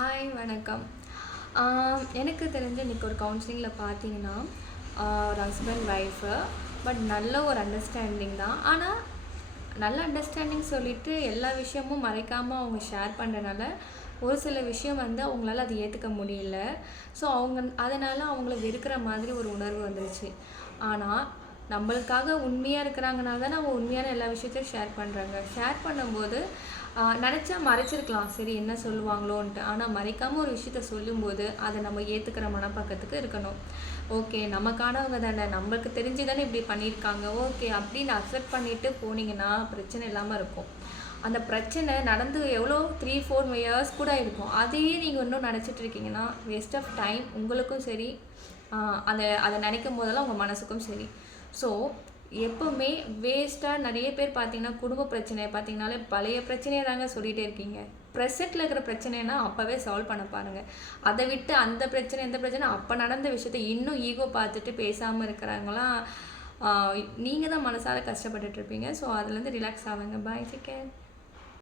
Hi வணக்கம். எனக்கு தெரிஞ்சு இன்றைக்கி ஒரு கவுன்சிலிங்கில் பார்த்தீங்கன்னா ஒரு ஹஸ்பண்ட் ஒய்ஃபு பட் நல்ல ஒரு அண்டர்ஸ்டாண்டிங் தான். ஆனால் நல்ல அண்டர்ஸ்டாண்டிங் சொல்லிவிட்டு எல்லா விஷயமும் மறைக்காமல் அவங்க ஷேர் பண்ணுறனால ஒரு சில விஷயம் அவங்களால அதை ஏற்றுக்க முடியல. ஸோ அதனால் அவங்கள வெறுக்கிற மாதிரி ஒரு உணர்வு வந்துருச்சு. ஆனால் நம்மளுக்காக உண்மையாக இருக்கிறாங்கனால தான் அவங்க உண்மையான எல்லா விஷயத்தையும் ஷேர் பண்ணுறாங்க. ஷேர் பண்ணும்போது நினச்சா மறைச்சிருக்கலாம், சரி என்ன சொல்லுவாங்களோன்ட்டு. ஆனால் மறைக்காமல் ஒரு விஷயத்த சொல்லும்போது அதை நம்ம ஏற்றுக்கிற மனப்பக்கத்துக்கு இருக்கணும். ஓகே, நமக்கானவங்க தானே, நம்மளுக்கு தெரிஞ்சு தானே இப்படி பண்ணியிருக்காங்க, ஓகே அப்படின்னு அக்செப்ட் பண்ணிவிட்டு போனீங்கன்னா பிரச்சனை இல்லாமல் இருக்கும். அந்த பிரச்சனை நடந்து எவ்வளோ 3-4 இயர்ஸ் கூட இருக்கும். அதையே நீங்கள் இன்னும் நினச்சிட்டு இருக்கீங்கன்னா வேஸ்ட் ஆஃப் டைம் உங்களுக்கும் சரி, அதை நினைக்கும் போதெல்லாம் உங்கள் மனசுக்கும் சரி. ஸோ எப்போவுமே வேஸ்ட்டாக நிறைய பேர் பார்த்தீங்கன்னா குடும்ப பிரச்சனையை பார்த்தீங்கனாலே பழைய பிரச்சனையை தாங்க சொல்லிகிட்டே இருக்கீங்க. ப்ரெசென்ட்டில் இருக்கிற பிரச்சனைனா அப்போவே சால்வ் பண்ண பாருங்கள். அதை விட்டு அந்த பிரச்சனை இந்த பிரச்சனை அப்போ நடந்த விஷயத்த இன்னும் ஈகோ பார்த்துட்டு பேசாமல் இருக்கிறாங்களாம். நீங்கள் தான் மனசார கஷ்டப்பட்டுட்ருப்பீங்க. ஸோ அதுலேருந்து ரிலாக்ஸ் ஆகுங்க. பாய், டேக் கேர்.